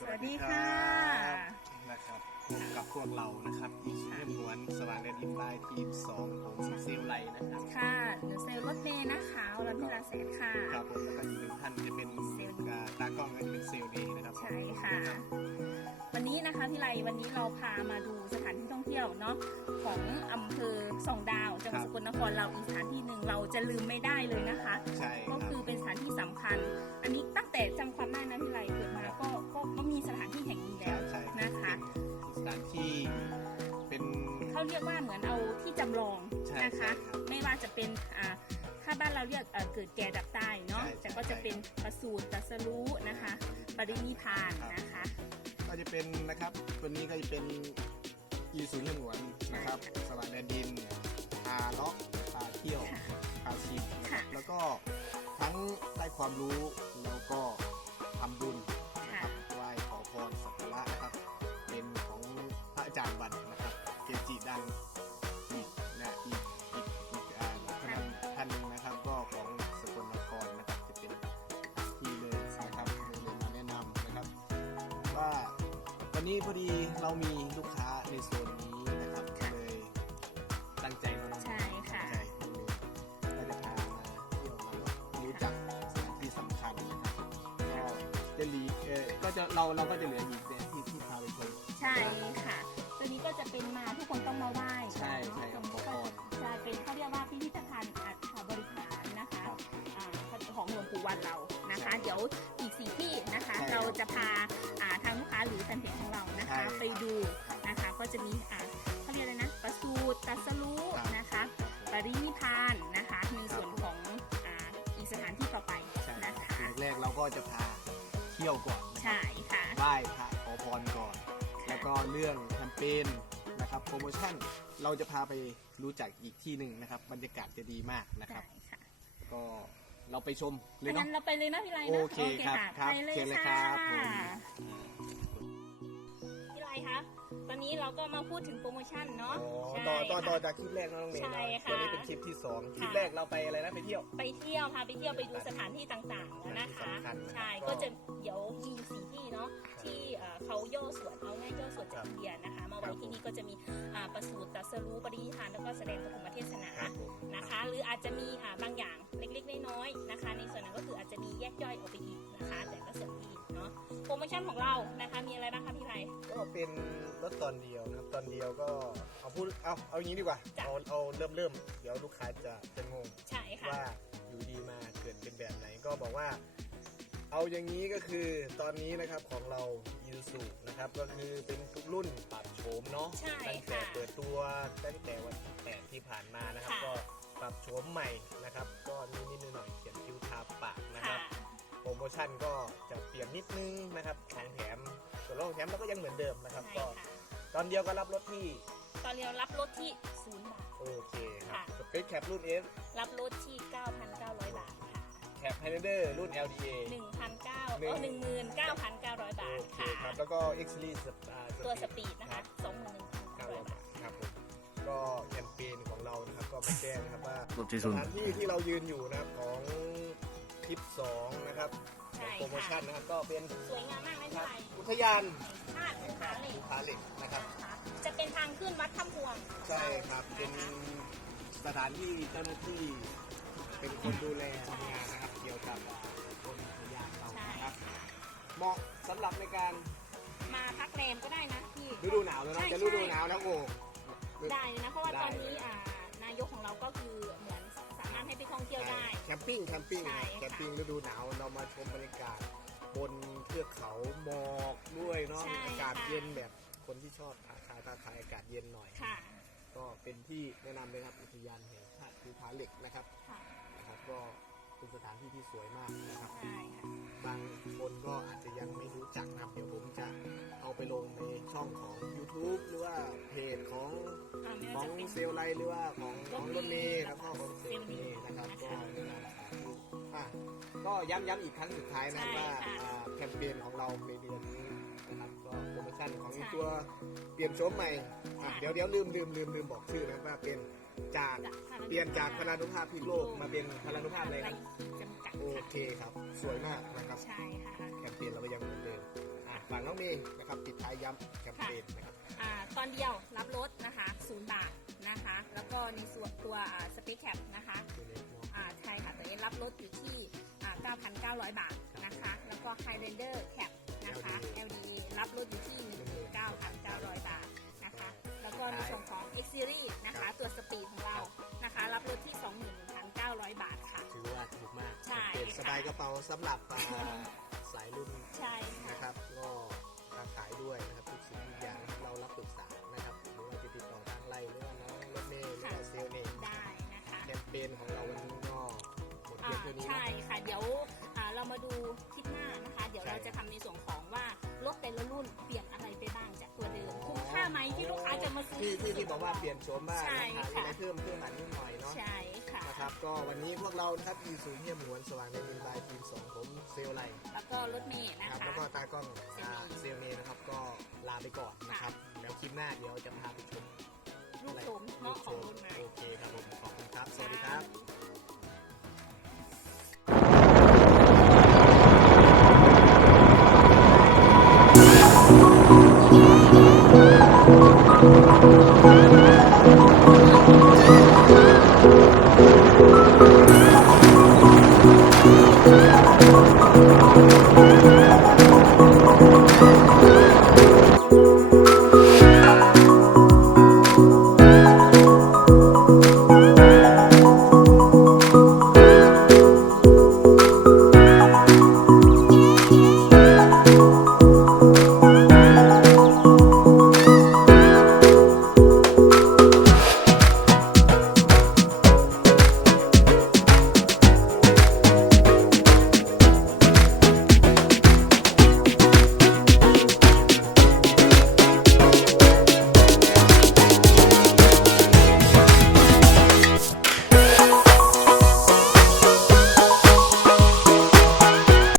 สวัสดีค่ะ นะครับพบกับพวกเรานะครับอีสุเรียมนวลสว่างแดนอินไลน์ทีมสองผมเซลลไลนะครับค่ะหนูเซลล์รถเมย์นะคะวรัญญาแสนค่ะครับผมแล้วก็อีกหนึ่งท่านจะเป็นเซลล์อ่าตากล้องก็จะเป็นเซลล์เดย์นะครับใช่ค่ะ วันนี้นะคะพี่ไลวันนี้เราพามาดูสถานที่ท่องเที่ยวเนาะของอำเภอสองดาวจังหวัดสกลนครเราอีกสถานที่หนึ่งเราจะลืมไม่ได้เลยนะคะ ใช่ นะใช่คะครับไม่ว่าจะเป็นอ่าถ้าบ้านเราเรียกเอ่อเกิดแก่ดับตายเนาะใช่แต่ก็จะเป็นประสูติตรัสรู้นะคะ ปรินิพพานนะคะ ก็จะเป็นนะครับตัวนี้ก็จะเป็นอีสุเรียมนวลนะครับใช่ค่ะสว่างแดนดินพาเลาะพาเที่ยวค่ะพาชิมนะคค่ะรับแล้วก็ทั้งได้ความรู้แล้วก็ทำบุญนะครับไหว้ขอพรสักการะนะครับ เป็นของพระอาจารย์วันนะครับ เกจิดัง วันนี้พอดีเรามีลูกค้าในโซนนี้นะครับเลยตั้งใจมาใช่ค่ะ ตั้งใจเลยก็จะพามาเที่ยวมารู้จักสถานที่สำคัญนะครับก็จะหลีเออก็จะเราเราก็จะเหลืออีกเนี่ยที่ที่พาไปชม ใช่ค่ะ ตัวนี้ก็จะเป็นมาทุกคนต้องมาไหว้ใช่ใช่ครับตรงนี้ก็ใช่เป็นเขาเรียกว่าพิพิธภัณฑ์อัฐบริขารนะคะครับอ่าของหลวงปู่วันเรานะคะใช่เดี๋ยวอีกสี่ที่นะคะ ใช่ครับ เราจะพา หรือแฟนเพจของเรานะใช่คะ ครับไปดูนะคะ ก็จะมีอ่าเขาเรียกอะไรนะ ประสูตรตรัสรู้ครับ นะคะ ปรินิพพานนะคะในส่วนของอ่าอีกสถานที่ต่อไปใช่นะคะแรกๆเราก็จะพาเที่ยวก่อนนะครับ ใช่ค่ะ ไหว้พระขอพรก่อน แล้วก็เรื่องแคมเปญนะครับโปรโมชั่นเราจะพาไปรู้จักอีกที่หนึ่งนะครับบรรยากาศจะดีมมากนะคใช่รับค่ะก็เราไปชมเลยงั้เนาะ นเราไปเลยนะพี่ไรโอนะเคครับะครับไปเลยเชิญเลยค่ะครับผมพี่ไรคะ ตอนนี้เราก็มาพูดถึงโปรโมชั่นเนาะอ๋อใช่ต่อต่อต่อค่ะจากคลิปแรกนะน้องเมย์ใช่เนาะค่ะตัวนี้เป็นคลิปที่สองคลิปค่ะแรกเราไปอะไรนะไปเที่ยว ไปเที่ยวพาไปเที่ยวไปดูสถานที่ต่างๆแล้วนะคะสถานที่สำคัญนะครับใช่ก็ก็จะเดี๋ยวมีสี่ที่เนาะที่เอ่อเขาย่อส่วนเอาง่ายย่อส่วนจากครับอินเดียนะคะ มาไว้ครับที่นี่ก็จะมีอ่าประสูติตรัสรู้ปรินิพพานแล้วก็แสดงปฐมเทศนาครับผมนะคะ หรืออาจจะมีอ่าบางอย่างเล็กๆน้อยๆนะคะ ในส่วนนั้นก็คืออาจจะมีแยกย่อยออกไปอีกนะคะ แต่ก็ส่วนที่เนาะโปรโมชั่นของเรานะคะมีอะไรบ้างคะ พี่ไรก็เป็นรถตอนเดียวนะครับ ตอนเดียวก็เอาพูดเอาเอาอย่างนี้ดีกว่า จ้ะ เอาเอาเริ่มเริ่มเดี๋ยวลูกค้าจะจะงงใช่ค่ะ ว่าอยู่ดีมาเกิดเป็นแบบไหนก็บอกว่า เอาอย่างนี้ก็คือตอนนี้นะครับของเรายูสุนะครับก็คือเป็นทุกรุ่นปรับโฉมเนาะใช่ตั้งแต่ค่ะเปิดตัวตั้งแต่วันที่แปดที่ผ่านมานะครับ ค่ะ ก็ปรับโฉมใหม่นะครับ ก็นิดๆหน่อยๆเขียนคิ้วทาปากนะคค่ะ รับ โปรโมชั่นก็จะเปลี่ยนนิดนึงนะครับของแถม ส่วนลดของแถมเราก็ยังเหมือนเดิมนะครับใช่ก็ค่ะตอนเดียวก็รับรถที่ตอนนี้เรารับรถที่ศูนย์บาท โอเคครับค่ะสเปคแคปรุ่น S รับรถที่ 9,900 บาทค่ะแคปไฮเดอร์รุ่น LDA 1,900หนึ่เออง19,900 บาทโอเคค่ะ ครับ แล้วก็ X Series สปาตัวสปีดนะคะครับ21,900 บาท ครับผมก็แคมเปญของเรานะครับก็มาแจ้งนะครับว่า รถที่สสุดถานที่ที่เรายืนอยู่นะครับของทริป 2 นะครับใช่ โปรโมชั่นค่ะนะครับก็เป็นสวยงามมากไม่เป็นไรอุทยานธาตุภูผาเหล็กผาเหล็กนะครับนะคะจะเป็นทางขึ้นวัดถ้ำพวงใช่ครับเป็นนะคะสถานที่เจ้าหน้าที่เป็นคนดูแลทำงานนะครับเกี่ยวกับคนอุทยานเราใช่นะครับค่ะเหมาะสำหรับในการมาพักแรมก็ได้นะพี่ฤดูหนาวแล้วใช่นะจะฤดูหนาวแล้วโอ้ได้นะเพราะว่าได้ตอนนี้อ่านายกของเราก็คือเหมือนสามารถ ให้ไปท่องเที่ยวได้ แคมปิ้งแคมปิ้งใช่แคมปิ้งฤดูหนาวเรามาชมบรรยากาศ บนเทือกเขาหมอกด้วยเนาะใช่อากาศค่ะ เย็นแบบคนที่ชอบทาคายตาคายอากาศเย็นหน่อย ค่ะก็เป็นที่แนะนำเลยครับอุทยานแห่งชาติภูผาเหล็กนะครับค่ะนะครับ ก็เป็นสถานที่ที่สวยมากนะครับ ใช่ค่ะ บางคนก็อาจจะยังไม่รู้จักนะครับเดี๋ยวผมจะเอาไปลงในช่องของ YouTube หรือว่าเพจของอ่าไม่ ขว่าองจะเป็นเซลลไลท์หรือว่าของของรถเมย์แล้วก็ของเซลเซลล์ล์เมเมย์ย์นะครับนะคะก็แนะนำสถานที่อะก็ย้ำย้ำอีกครั้งสุดท้ายนะใช่ว่าค่ะอ่าแคมเปญของเราในเดือนนี้นะครับก็โปรโมชั่นของใช่ตัวเปลี่ยนโฉมใหม่อะค่ะเดี๋ยวเดี๋ยวลืมลืมลืมลืมบอกชื่อนะครับว่าเป็นจากเปลี่ยนจากพลานุภาพพิโลกมาเป็นพลานุภาพอะไรนะจำกัดโอค่ะเคครับ สวยมากนะครับใช่ค่ะแคมเปญเราก็ยังเหมือนเดิมอะ ฝากน้องเมย์งนะครับปิดท้ายย้ำแคมเปญนะครับอ่าตอนเดียวรับรถนะคะศูนย์บาทนะคะ แล้วก็ในส่วนตัวสเปคแคปนะคะตัวเล็กเนาะอ่าใช่ค่ะตัวนี้รับรถอยู่ที่อ่า9,900 บาทนะคะ แล้วก็ Highlander Cap นะคะ LDA รับรถอยู่ที่19,900 บาทนะคะ แล้วก็ในส่วนของ X Series นะคะ ตัวสปีดของเรานะคะ รับรถที่ 21,900 บาทค่ะ ถือว่าถูกมากใช่เป็นสบายกระเป๋าสำหรับอ่าสายรุ่นใช่ค่ะ นะครับก็ค้าขาย ด้วยนะครับทุกสิ่งทุกอย่างนะครับเรารับปรึกษานะครับหรือว่าจะติดต่อทางไลน์หรือว่าน้องรถเมย์หรือว่าเซลล์เองได้นะคะแคมเปญของเราวันนี้ก็หมดเพีอ่ายงเท่านี้ใช่นะค่ะเดี๋ยวอ่าเรามาดูคลิปหน้านะคะ เดี๋ยวใช่เราจะทำในส่วนของว่ารถแต่ละรุ่นเปลี่ยนอะไรไปบ้างจากตัวเดิมคุ้มค่าไหมที่ลูกค้าจะมาซื้อที่ที่ที่บอกว่าเปลี่ยนโฉมบ้างใช่ราคาค่ะได้เพิ่มเพิ่มอันนิดหน่ ก็วันนี้พวกเรานะครับมีศูนย์เทียมหวนสว่างในมินบายทีมสองผมเซลล์ไลน์แล้วก็รถเมย์นะครับคะแล้วก็ตากล้องเซลล์เมย์อ่าเซลล์เมย์นะครับก็ลาไปก่อนนะครับ แล้วคลิปหน้าเดี๋ยวจะพาไปชม